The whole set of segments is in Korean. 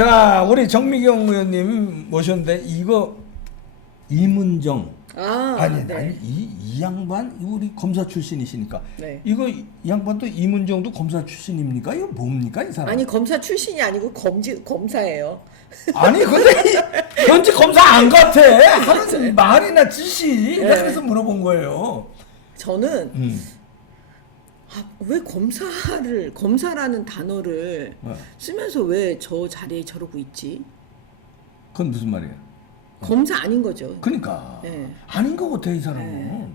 자, 우리 정미경 의원님 모셨는데 이거 이문정 아니 이 양반 우리 검사 출신이시니까 네. 이거 이 양반도 이문정도 검사 출신입니까? 이거 뭡니까 이 사람? 아니 검사 출신이 아니고 검사예요. 아니 근데 현직 검사 안 같아. 하는 말이나 짓이. 네. 내가 그래서 물어본 거예요. 저는 왜 검사라는 단어를 네. 쓰면서 왜 저 자리에 저러고 있지? 그건 무슨 말이에요? 검사 아닌 거죠. 그러니까 네. 아닌 것 같아 이 사람은. 네.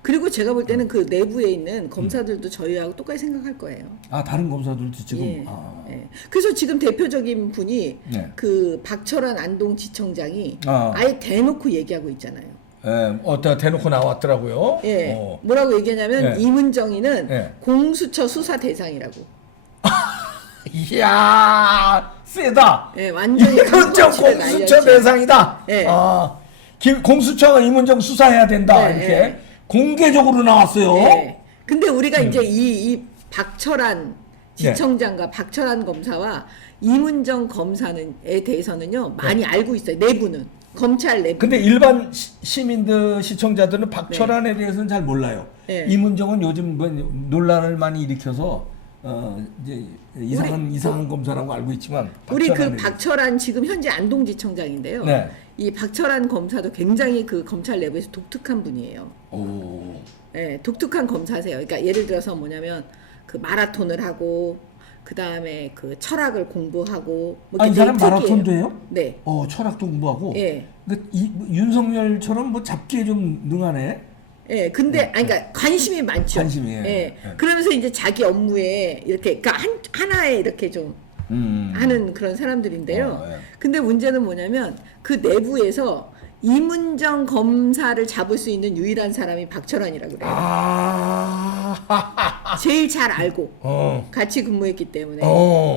그리고 제가 볼 때는 그 내부에 있는 검사들도 저희하고 똑같이 생각할 거예요. 아 다른 검사들도 지금 예. 예. 그래서 지금 대표적인 분이 네. 그 박철환 안동지청장이 아. 아예 대놓고 얘기하고 있잖아요. 예, 대놓고 나왔더라고요. 예. 뭐라고 얘기하냐면 예. 이문정이는 예. 공수처 수사 대상이라고. 이야 세다. 예, 완전히 이문정 강도치를 공수처 날렸죠. 대상이다. 예. 공수처가 이문정 수사해야 된다. 예, 이렇게 예. 공개적으로 나왔어요. 예. 근데 우리가 이제 이 박철환 네. 지청장과 박철환 검사와 이문정 검사에 대해서는요 많이 알고 있어요. 내부는 검찰 내부. 근데 일반 시민들 시청자들은 박철환에 대해서는 잘 몰라요. 네. 이문정은 요즘 뭐 논란을 많이 일으켜서 이제 이상한 검사라고 알고 있지만 우리 그 박철환에 대해서. 박철환 지금 현재 안동지청장인데요. 네. 이 박철환 검사도 굉장히 그 검찰 내부에서 독특한 분이에요. 오. 예, 독특한 검사세요. 그러니까 예를 들어서 뭐냐면 그 마라톤을 하고 그 다음에 그 철학을 공부하고. 뭐 이 사람 마라톤도 해요? 네. 철학도 공부하고. 예. 윤석열처럼 뭐 잡기에 좀 능하네. 예, 근데 아니 그러니까 관심이 많죠. 관심이, 예. 예. 그러면서 이제 자기 업무에 이렇게 그러니까 하나에 이렇게 좀 하는 그런 사람들인데요. 예. 근데 문제는 뭐냐면 그 내부에서 이문정 검사를 잡을 수 있는 유일한 사람이 박철환이라고 그래요. 제일 잘 알고 같이 근무했기 때문에.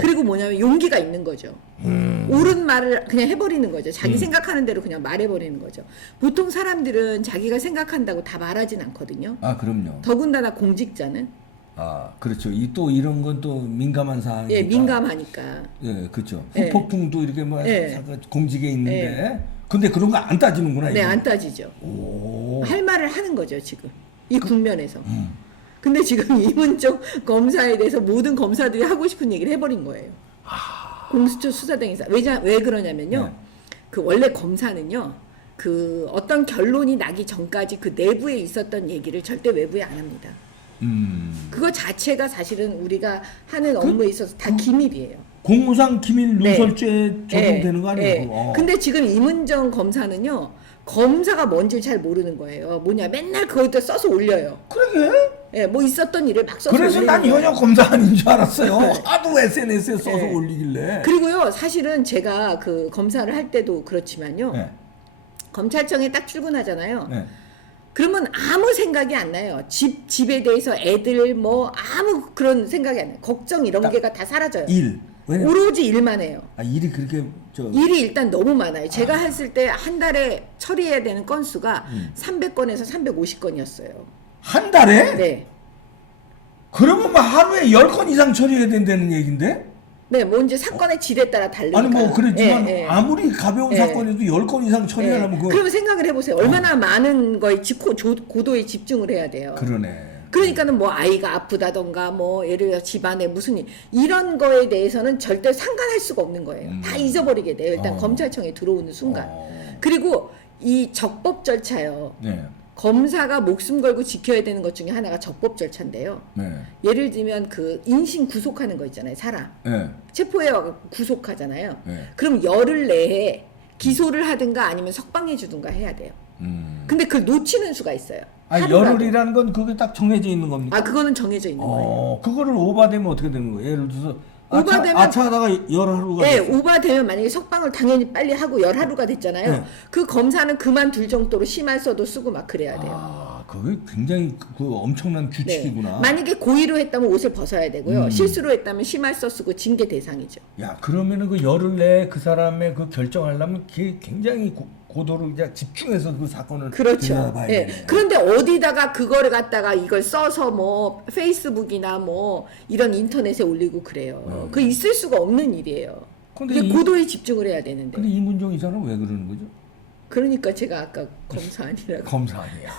그리고 뭐냐면 용기가 있는 거죠. 옳은 말을 그냥 해버리는 거죠. 자기 생각하는 대로 그냥 말해버리는 거죠. 보통 사람들은 자기가 생각한다고 다 말하진 않거든요. 그럼요. 더군다나 공직자는. 그렇죠. 또 이런 건 또 민감한 사항이니까. 예, 민감하니까. 예, 그렇죠. 예. 후폭풍도 이렇게 뭐 예. 공직에 있는데, 근데 그런 거 안 따지는구나. 네, 이거. 안 따지죠. 오. 할 말을 하는 거죠, 지금. 이 국면에서. 근데 지금 이문정 검사에 대해서 모든 검사들이 하고 싶은 얘기를 해버린 거예요. 공수처 수사대행사. 왜 그러냐면요. 네. 그 원래 검사는요. 그 어떤 결론이 나기 전까지 그 내부에 있었던 얘기를 절대 외부에 안 합니다. 그거 자체가 사실은 우리가 하는 업무에 있어서 다 기밀이에요. 공무상 기밀 네. 누설죄 적용되는 네. 거 아니에요? 네. 그거? 근데 지금 이문정 검사는요. 검사가 뭔지 잘 모르는 거예요. 뭐냐 맨날 그것도 써서 올려요. 그러게. 예, 뭐 있었던 일을 막 써서 그래서 올리는 난 거예요. 현역 검사 아닌 줄 알았어요. 네. 하도 SNS에 써서 네. 올리길래. 그리고요, 사실은 제가 그 검사를 할 때도 그렇지만요. 네. 검찰청에 딱 출근하잖아요. 네. 그러면 아무 생각이 안 나요. 집에 대해서 애들 뭐 아무 그런 생각이 안 나요. 걱정 이런 게가 다 사라져요. 왜냐? 오로지 일만 해요. 일이 그렇게 일이 일단 너무 많아요. 제가 했을 때 한 달에 처리해야 되는 건수가 300건에서 350건이었어요. 한 달에? 네. 그러면 뭐 하루에 10건 이상 처리해야 된다는 얘긴데? 네, 뭐 이제 사건의 질에 따라 다르니까. 아니 뭐 그랬지만 예, 예. 아무리 가벼운 예. 사건에도 10건 이상 처리하려면 그거 그러면 생각을 해보세요. 얼마나 많은 거에 고도에 집중을 해야 돼요. 그러네. 그러니까는 뭐 아이가 아프다던가 뭐 예를 들어 집안에 무슨 일 이런 거에 대해서는 절대 상관할 수가 없는 거예요. 다 잊어버리게 돼요. 일단 검찰청에 들어오는 순간. 그리고 이 적법 절차요. 네. 검사가 목숨 걸고 지켜야 되는 것 중에 하나가 적법 절차인데요. 네. 예를 들면 그 인신 구속하는 거 있잖아요. 사람. 네. 체포해 와 구속하잖아요. 네. 그럼 열흘 내에 기소를 하든가 아니면 석방해 주든가 해야 돼요. 근데 그걸 놓치는 수가 있어요. 하루라도. 열흘이라는 건 그게 딱 정해져 있는 겁니까? 그거는 정해져 있는 거예요. 그거를 오바되면 어떻게 되는 거예요? 예를 들어서 오바되면- 아차하다가 열하루가 네, 됐어요. 오바되면 만약에 석방을 당연히 빨리 하고 열하루가 됐잖아요. 네. 그 검사는 그만둘 정도로 심할서도 쓰고 막 그래야 돼요. 그게 굉장히 그 엄청난 규칙이구나. 만약에 고의로 했다면 옷을 벗어야 되고요. 실수로 했다면 심할서 쓰고 징계 대상이죠. 야, 그러면은 그 열흘 내에 그 사람의 그 결정하려면 그게 굉장히 고도로 이제 집중해서 그 사건을 그렇죠. 들여다봐야 예. 되네. 그런데 어디다가 그거를 갖다가 이걸 써서 뭐 페이스북이나 뭐 이런 인터넷에 올리고 그래요. 그 있을 수가 없는 일이에요. 근데 이게 고도에 집중을 해야 되는데. 근데 이문정 이사는 왜 그러는 거죠? 그러니까 제가 아까 검사 아니라고. 검사 아니야.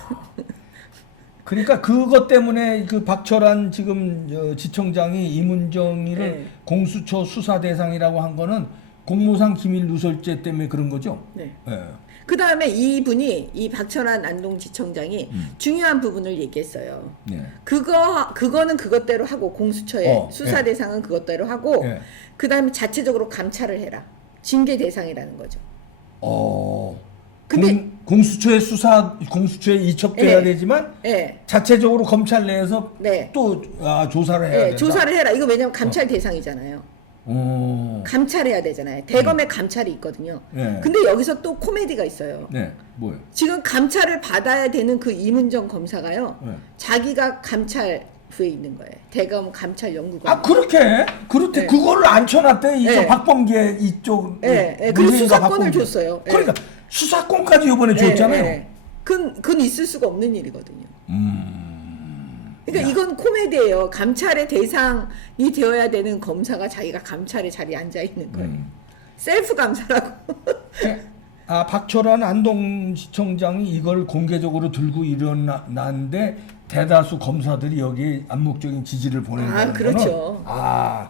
그러니까 그것 때문에 그 박철한 지금 지청장이 이문정이를 네. 공수처 수사 대상이라고 한 거는 공무상 기밀 누설죄 때문에 그런 거죠. 네. 예. 그 다음에 이 박철한 안동지청장이 중요한 부분을 얘기했어요. 네. 그거는 그것대로 하고 공수처의 수사 예. 대상은 그것대로 하고 예. 그 다음에 자체적으로 감찰을 해라. 징계 대상이라는 거죠. 근데 공수처에 이첩돼야 예. 되지만 예. 자체적으로 검찰 내에서 네. 또 조사를 해야 예, 된다. 조사를 해라. 이거 왜냐면 감찰 대상이잖아요. 감찰해야 되잖아요. 대검에 감찰이 있거든요. 네. 근데 여기서 또 코미디가 있어요. 네, 뭐요? 지금 감찰을 받아야 되는 그 이문정 검사가요. 네. 자기가 감찰부에 있는 거예요. 대검 감찰연구관. 그렇게 네. 그거를 앉혀놨대 이쪽 네. 박범계 이쪽. 네, 네. 그리고 문재인과 수사권을 박범계. 줬어요. 네. 그러니까 수사권까지 이번에 줬잖아요. 네. 그건 있을 수가 없는 일이거든요. 그러니까 이건 코미디예요. 감찰의 대상이 되어야 되는 검사가 자기가 감찰의 자리에 앉아 있는 거예요. 셀프 감사라고. 박철환 안동시청장이 이걸 공개적으로 들고 일어났는데 대다수 검사들이 여기에 암묵적인 지지를 보낸다는 그렇죠. 거는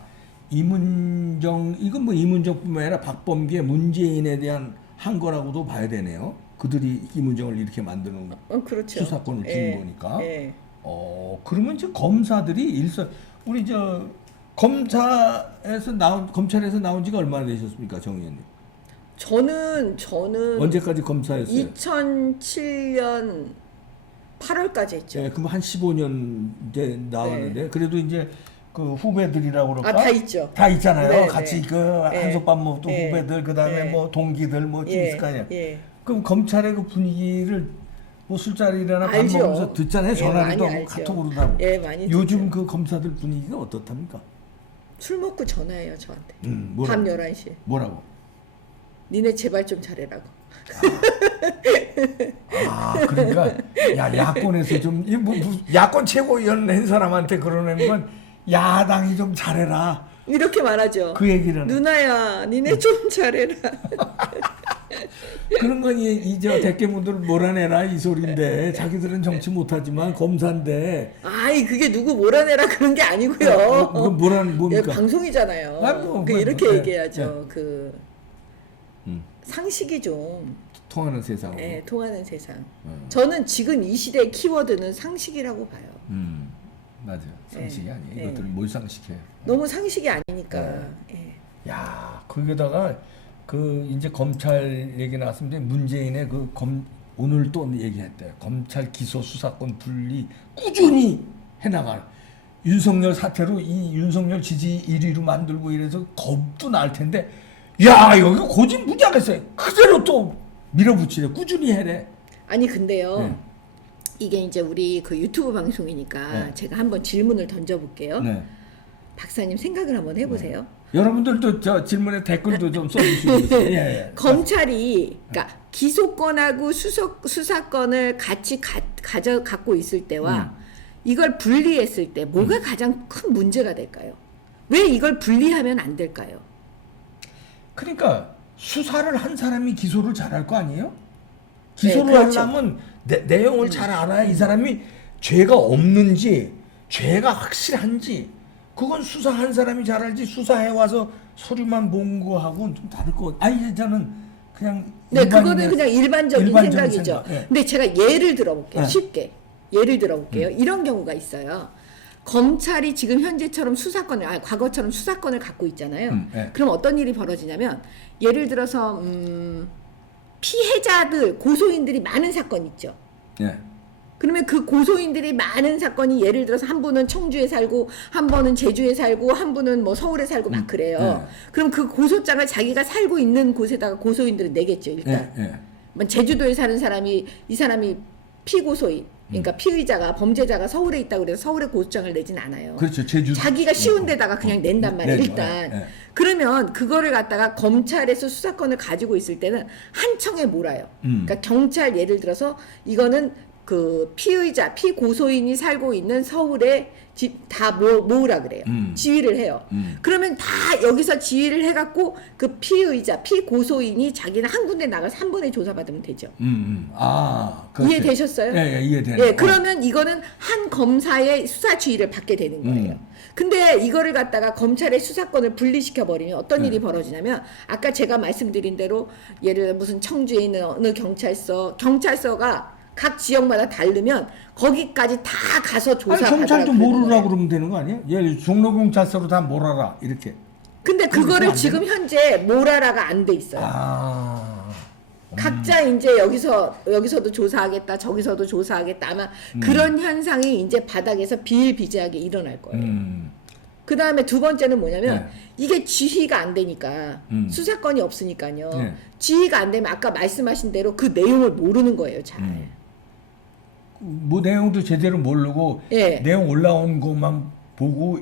이문정 이건 뭐 이문정뿐만 아니라 박범계 문재인에 대한 한 거라고도 봐야 되네요. 그들이 이문정을 이렇게 만드는 그렇죠. 수사권을 준 거니까. 예. 그러면 이제 검사들이 우리 검찰에서 나온 지가 얼마나 되셨습니까, 정 의원님? 저는 언제까지 검사였어요? 2007년 8월까지 했죠. 네, 그럼 한 15년 이제 나왔는데 그래도 이제 그 후배들이라고 그럴까? 다 있죠. 다 있잖아요. 네, 같이 네. 그 네. 한솥밥 먹던 네. 후배들 그다음에 네. 뭐 동기들 뭐 좀 있을 거 아니에요. 예. 그럼 검찰의 그 분위기를 뭐 술자리나 밥 알죠. 먹으면서 듣잖아요. 전화로도 많이 하고 알죠. 카톡으로도 하고. 예, 많이 요즘 듣죠. 그 검사들 분위기가 어떻답니까? 술 먹고 전화해요, 저한테. 뭐라고? 밤 11시에. 뭐라고? 니네 제발 좀 잘해라고. 그러니까 야권에서 좀 야권 최고위원 한 사람한테 그러는 건 야당이 좀 잘해라. 이렇게 말하죠. 그 얘기를. 누나야, 니네 좀 잘해라. 그런 건 이제 대깨문들 몰아내라 이 소리인데 자기들은 정치 못하지만 검사인데. 그게 누구 몰아내라 그런 게 아니고요. 뭡니까? 예, 방송이잖아요. 이렇게 네. 얘기해야죠. 네. 상식이 좀 통하는 세상. 통하는 세상. 저는 지금 이 시대의 키워드는 상식이라고 봐요. 맞아요. 상식이 아니에요. 네. 이것들 뭘 상식해요? 너무 상식이 아니니까. 네. 거기다가 그 이제 검찰 얘기 나왔습니다. 문재인의 오늘 또 얘기했대요. 검찰 기소 수사권 분리 꾸준히 해나갈. 윤석열 사태로 이 윤석열 지지 1위로 만들고 이래서 겁도 날 텐데, 여기 고진무지하겠어요. 그대로 또 밀어붙이래. 꾸준히 해래. 아니 근데요. 네. 이게 이제 우리 그 유튜브 방송이니까 네. 제가 한번 질문을 던져볼게요. 네. 박사님 생각을 한번 해보세요. 여러분들도 저 질문에 댓글도 좀 써주시고. 예. 검찰이 그러니까 기소권하고 수사권을 같이 갖고 있을 때와 이걸 분리했을 때 뭐가 가장 큰 문제가 될까요? 왜 이걸 분리하면 안 될까요? 그러니까 수사를 한 사람이 기소를 잘할 거 아니에요? 기소를 그렇죠. 하려면 내용을 잘 알아야 이 사람이 죄가 없는지 죄가 확실한지 그건 수사한 사람이 잘 알지 수사해 와서 서류만 본 거하고는 좀 다를 거. 저는 그냥 그거는 그냥 일반적인 생각이죠. 생각. 네. 근데 제가 예를 들어볼게요. 네. 쉽게 예를 들어볼게요. 이런 경우가 있어요. 검찰이 지금 현재처럼 과거처럼 수사권을 갖고 있잖아요. 네. 그럼 어떤 일이 벌어지냐면 예를 들어서 피해자들 고소인들이 많은 사건 있죠. 네. 그러면 그 고소인들이 많은 사건이 예를 들어서 한 분은 청주에 살고 한 분은 제주에 살고 한 분은 뭐 서울에 살고 막 그래요. 네. 그럼 그 고소장을 자기가 살고 있는 곳에다가 고소인들은 내겠죠 일단. 네. 제주도에 사는 사람이 이 사람이 피고소인 그러니까 피의자가 범죄자가 서울에 있다고 그래서 서울에 고소장을 내진 않아요. 그렇죠. 제주 자기가 쉬운 데다가 그냥 낸단 말이에요. 일단. 그러면 그거를 갖다가 검찰에서 수사권을 가지고 있을 때는 한 청에 몰아요. 그러니까 경찰 예를 들어서 이거는 그 피의자, 피고소인이 살고 있는 서울의 다 모으라 그래요. 지휘를 해요. 음. 그러면 다 여기서 지휘를 해갖고 그 피의자, 피고소인이 자기는 한 군데 나가서 한 번에 조사받으면 되죠. 아, 그렇지. 이해되셨어요? 예, 예, 이해되네. 예, 그러면 이거는 한 검사의 수사 지휘를 받게 되는 거예요. 근데 이거를 갖다가 검찰의 수사권을 분리시켜 버리면 어떤 일이 벌어지냐면 아까 제가 말씀드린 대로 예를 들어 무슨 청주에 있는 어느 경찰서가 각 지역마다 다르면 거기까지 다 가서 아니, 조사받아야 경찰도 되는 모르라 거예요. 그러면 되는 거 아니에요? 예, 종로경찰서로 다 몰아라 이렇게. 근데 그거를 지금 현재 모라라가 안 돼 있어요. 아, 각자 이제 여기서도 조사하겠다, 저기서도 조사하겠다. 아마 그런 현상이 이제 바닥에서 비일비재하게 일어날 거예요. 그 다음에 두 번째는 뭐냐면 네. 이게 지휘가 안 되니까 수사권이 없으니까요. 네. 지휘가 안 되면 아까 말씀하신 대로 그 내용을 모르는 거예요, 잘. 뭐 내용도 제대로 모르고 예. 내용 올라온 것만 보고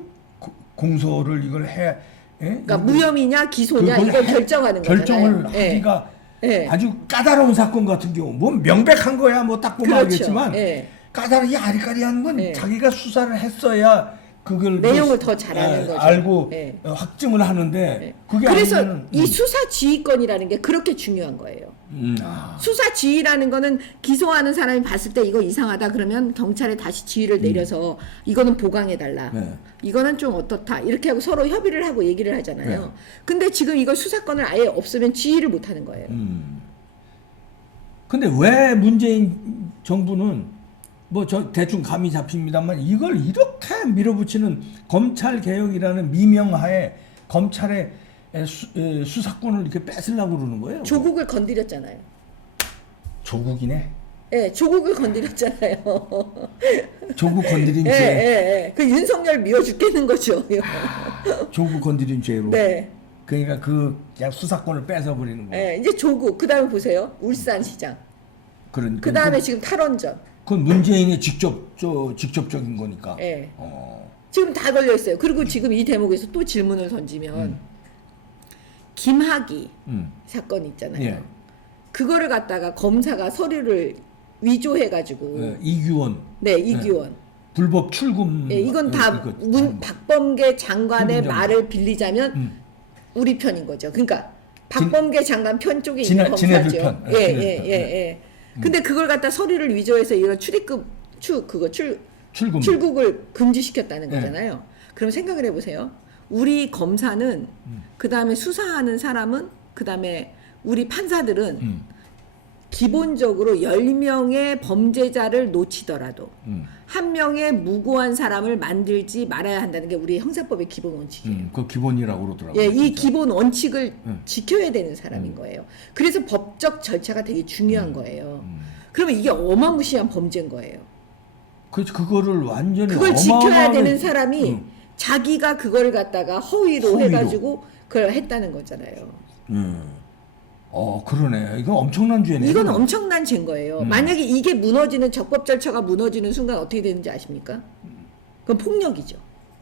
공소를 이걸 해. 예? 그러니까 무혐의냐 기소냐 그걸 이걸 해- 결정하는 결정을 거잖아요. 예. 하기가 예. 아주 까다로운 사건 같은 경우 뭐 명백한 거야 뭐 딱 보면 그렇죠. 알겠지만 예. 까다로이 아리까리한 건 예. 자기가 수사를 했어야 그걸 내용을 그- 더 잘하는 거죠. 알고 예. 확증을 하는데 예. 그게 그래서 아니면은, 이 수사 지휘권이라는 게 그렇게 중요한 거예요. 아. 수사 지휘라는 거는 기소하는 사람이 봤을 때 이거 이상하다 그러면 경찰에 다시 지휘를 내려서 이거는 보강해 달라. 네. 이거는 좀 어떻다. 이렇게 하고 서로 협의를 하고 얘기를 하잖아요. 네. 근데 지금 이거 수사권을 아예 없으면 지휘를 못 하는 거예요. 근데 왜 문재인 정부는 뭐 저 대충 감이 잡힙니다만 이걸 이렇게 밀어붙이는 검찰 개혁이라는 미명하에 검찰의 수사권을 이렇게 뺏으려고 그러는 거예요? 조국을 건드렸잖아요. 조국이네. 예, 조국을 건드렸잖아요. 조국 건드린 예, 죄. 예, 예. 그 윤석열 미워 죽겠는 거죠. 조국 건드린 죄로. 네. 그러니까 그 그냥 수사권을 뺏어버리는 거예요. 예, 이제 조국. 그 다음에 보세요. 울산시장. 그 다음에 지금 탈원전. 그건 문재인의 직접적인 거니까. 예. 지금 다 걸려 있어요. 그리고 지금 이 대목에서 또 질문을 던지면 김학의 사건 있잖아요. 예. 그거를 갖다가 검사가 서류를 위조해가지고 예, 이규원 네 이규원 불법 출금. 예, 이건 다 이거 박범계 장관의 출금 말을 빌리자면 우리 편인 거죠. 그러니까 박범계 장관 편 쪽에 있는 검사죠. 지네들 편. 예, 예, 예, 예. 근데 그걸 갖다 서류를 위조해서 이런 출국을 금지시켰다는 예. 거잖아요. 그럼 생각을 해보세요. 우리 검사는 그 다음에 수사하는 사람은 그 다음에 우리 판사들은 기본적으로 10명의 범죄자를 놓치더라도 한 명의 무고한 사람을 만들지 말아야 한다는 게 우리 형사법의 기본 원칙이에요. 그 기본이라고 그러더라고요. 예, 이 진짜. 기본 원칙을 지켜야 되는 사람인 거예요. 그래서 법적 절차가 되게 중요한 거예요. 그러면 이게 어마무시한 범죄인 거예요. 그거를 완전히 그걸 지켜야 어마어마하게- 되는 사람이 자기가 그걸 갖다가 허위로 해가지고 그걸 했다는 거잖아요. 그러네. 이거 엄청난 죄네. 이건 엄청난 죄인 거예요. 만약에 이게 무너지는 적법 절차가 무너지는 순간 어떻게 되는지 아십니까? 그건 폭력이죠.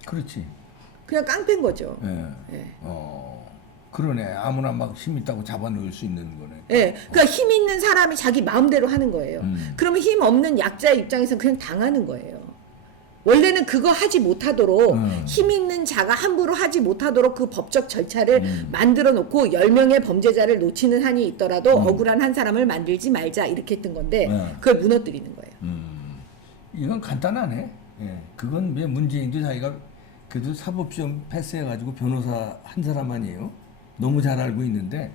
그렇지. 그냥 깡패인 거죠. 예. 예. 그러네. 아무나 막 힘 있다고 잡아놓을 수 있는 거네. 예, 그러니까 힘 있는 사람이 자기 마음대로 하는 거예요. 그러면 힘 없는 약자의 입장에서는 그냥 당하는 거예요. 원래는 그거 하지 못하도록 힘 있는 자가 함부로 하지 못하도록 그 법적 절차를 만들어 놓고 10명의 범죄자를 놓치는 한이 있더라도 억울한 한 사람을 만들지 말자 이렇게 했던 건데 그걸 무너뜨리는 거예요. 이건 간단하네. 예. 그건 왜 문재인도 자기가 그래도 사법시험 패스해가지고 변호사 한 사람 아니에요? 너무 잘 알고 있는데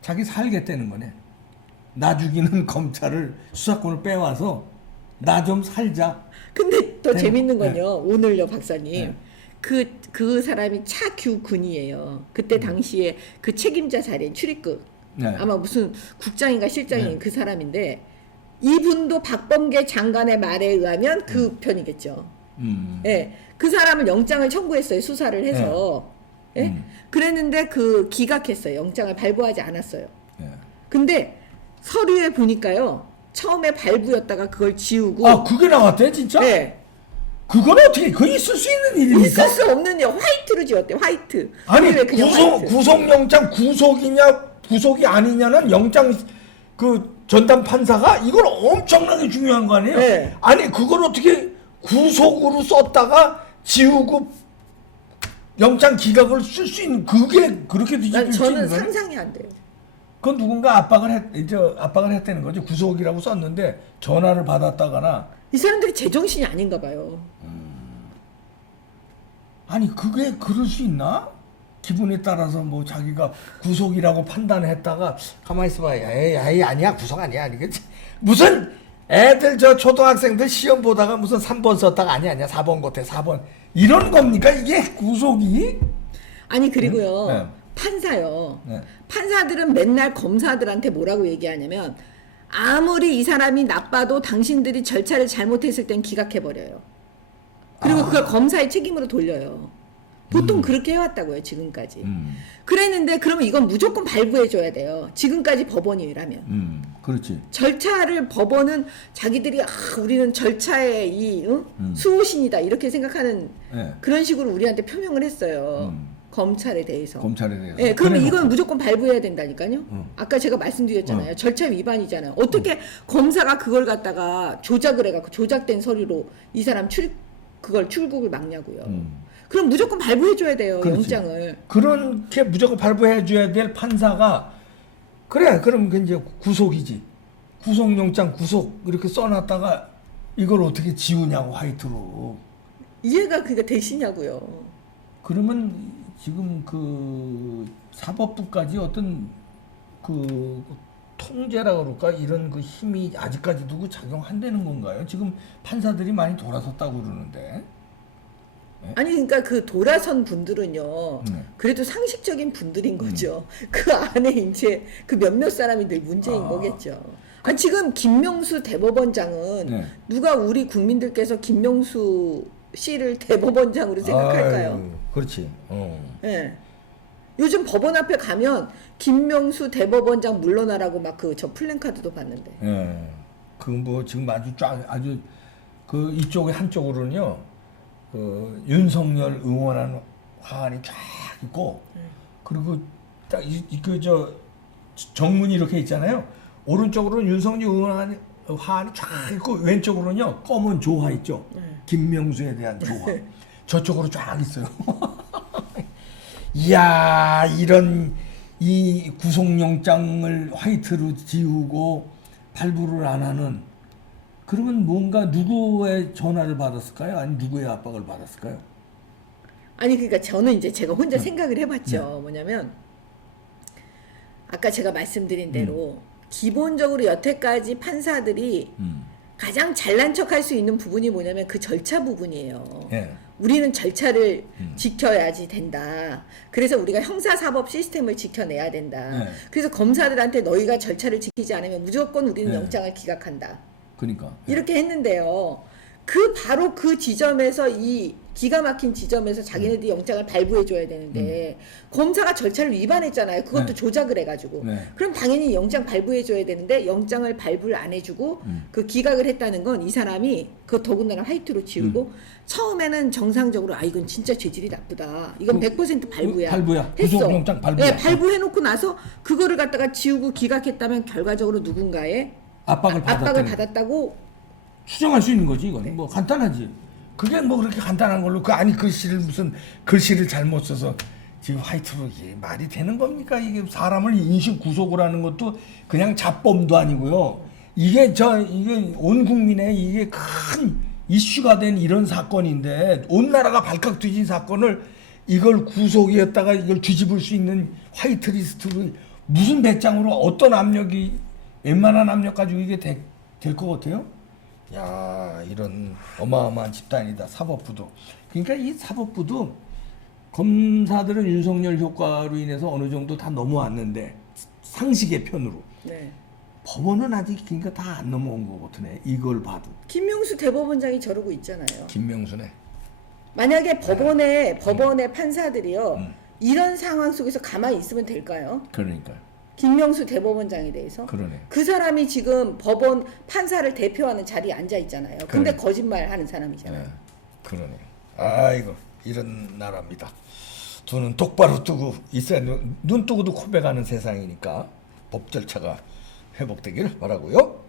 자기 살겠다는 거네. 나 죽이는 검찰을 수사권을 빼와서 나 좀 살자. 근데 더 네. 재밌는 건요. 네. 오늘요 박사님. 네. 그 사람이 차규근이에요. 그때 당시에 그 책임자 자리인 출입국 네. 아마 무슨 국장인가 실장인 네. 그 사람인데 이분도 박범계 장관의 말에 의하면 그 편이겠죠. 예, 그 사람을 영장을 청구했어요. 수사를 해서. 예? 그랬는데 그 기각했어요. 영장을 발부하지 않았어요. 예. 근데 서류에 보니까요. 처음에 발부였다가 그걸 지우고. 아, 그게 나왔대 진짜? 네. 그건 어떻게 그 있을 수 있는 일입니까? 있을 수 없는 일 화이트로 지웠대. 화이트. 아니 왜 그냥 화이트? 구속영장 구속이냐 구속이 아니냐는 영장 그 전담 판사가 이걸 엄청나게 중요한 거 아니에요? 네. 아니 그걸 어떻게 구속으로 썼다가 지우고 영장 기각을 쓸 수 있는 그게 그렇게 뒤집힐 수 저는 있는 거예요? 상상이 안 돼요. 그건 누군가 압박을 했다는 거죠. 구속이라고 썼는데 전화를 받았다거나 이 사람들이 제정신이 아닌가 봐요. 아니 그게 그럴 수 있나? 기분에 따라서 뭐 자기가 구속이라고 판단했다가 가만히 있어봐. 에이 아니야 구속 아니야. 이게 무슨 애들 저 초등학생들 시험 보다가 무슨 3번 썼다가 아니야 4번 같아 4번 이런 겁니까 이게 구속이? 아니 그리고요. 네. 판사요. 네. 판사들은 맨날 검사들한테 뭐라고 얘기하냐면 아무리 이 사람이 나빠도 당신들이 절차를 잘못했을 땐 기각해버려요. 그리고 그걸 검사의 책임으로 돌려요. 보통 그렇게 해왔다고요 지금까지. 그랬는데 그러면 이건 무조건 발부해줘야 돼요. 지금까지 법원이라면. 그렇지. 절차를 법원은 자기들이 우리는 절차의 이 수호신이다 이렇게 생각하는 네. 그런 식으로 우리한테 표명을 했어요. 검찰에 대해서. 검찰에 대해서. 예, 그러면 그래놓고. 이건 무조건 발부해야 된다니까요. 아까 제가 말씀드렸잖아요. 절차 위반이잖아요. 어떻게 검사가 그걸 갖다가 조작을 해갖고 조작된 서류로 이 사람 그걸 출국을 막냐고요. 그럼 무조건 발부해줘야 돼요. 그렇지. 영장을. 그렇게 무조건 발부해줘야 될 판사가 그래 그럼 그 이제 구속이지. 구속영장 구속 이렇게 써놨다가 이걸 어떻게 지우냐고 화이트로. 이해가 그러니까 되시냐고요. 그러면 지금 그 사법부까지 어떤 그 통제라 그럴까 이런 그 힘이 아직까지도 그 작용한다는 건가요? 지금 판사들이 많이 돌아섰다고 그러는데. 아니 그러니까 그 돌아선 분들은요. 그래도 상식적인 분들인 거죠. 그 안에 이제 그 몇몇 사람이 늘 문제인 거겠죠. 지금 김명수 대법원장은 네. 누가 우리 국민들께서 김명수 씨를 대법원장으로 생각할까요? 아유, 그렇지. 예. 요즘 법원 앞에 가면 김명수 대법원장 물러나라고 막 그 저 플랜카드도 봤는데. 예. 그 뭐 지금 아주 그 이쪽에 한쪽으로는요. 그 윤석열 응원하는 화환이 쫙 있고 그리고 딱 그 저 정문이 이렇게 있잖아요. 오른쪽으로는 윤석열 응원하는 화환이 쫙 있고 왼쪽으로는요 검은 조화 있죠. 김명수에 대한 조화. 저쪽으로 쫙 있어요. 이야 이런 이 구속영장을 화이트로 지우고 발부를 안 하는 그러면 뭔가 누구의 전화를 받았을까요? 아니 누구의 압박을 받았을까요? 아니 그러니까 저는 이제 제가 혼자 생각을 해봤죠. 네. 뭐냐면 아까 제가 말씀드린 대로 기본적으로 여태까지 판사들이 가장 잘난 척할 수 있는 부분이 뭐냐면 그 절차 부분이에요. 예. 우리는 절차를 지켜야지 된다. 그래서 우리가 형사사법 시스템을 지켜내야 된다. 네. 그래서 검사들한테 너희가 절차를 지키지 않으면 무조건 우리는 네. 영장을 기각한다. 그러니까 이렇게 했는데요. 바로 그 지점에서 이 기가 막힌 지점에서 자기네들이 영장을 발부해줘야 되는데 검사가 절차를 위반했잖아요. 그것도 네. 조작을 해가지고. 네. 그럼 당연히 영장 발부해줘야 되는데 영장을 발부를 안 해주고 그 기각을 했다는 건 이 사람이 그 더군다나 화이트로 지우고 처음에는 정상적으로 이건 진짜 죄질이 나쁘다. 이건 100% 발부야. 발부야. 했어. 구속영장 발부야. 네, 발부해놓고 나서 그거를 갖다가 지우고 기각했다면 결과적으로 누군가의 압박을 받았다고 추정할 수 있는 거지 이건 뭐 간단하지. 그게 뭐 그렇게 간단한 걸로 아니 글씨를 잘못 써서 지금 화이트로 이게 말이 되는 겁니까? 이게 사람을 인신 구속을 하는 것도 그냥 잡범도 아니고요. 이게 온 국민의 이게 큰 이슈가 된 이런 사건인데 온 나라가 발칵 뒤진 사건을 이걸 구속이었다가 이걸 뒤집을 수 있는 화이트리스트로 무슨 배짱으로 어떤 압력이 웬만한 압력 가지고 이게 될 것 같아요? 야 이런 어마어마한 집단이다 사법부도. 그러니까 이 사법부도 검사들은 윤석열 효과로 인해서 어느 정도 다 넘어왔는데 상식의 편으로 네. 법원은 아직 그러니까 다 안 넘어온 것 같으네. 이걸 봐도. 김명수 대법원장이 저러고 있잖아요. 김명수네. 만약에 법원의 판사들이요 이런 상황 속에서 가만히 있으면 될까요? 그러니까. 김명수 대법원장에 대해서 그러네. 그 사람이 지금 법원 판사를 대표하는 자리에 앉아 있잖아요. 근데 그래. 거짓말하는 사람이잖아요. 네. 그러네. 아이고 이런 나라입니다. 두 눈 똑바로 뜨고 있어야 눈 뜨고도 코베가는 세상이니까 법 절차가 회복되기를 바라고요.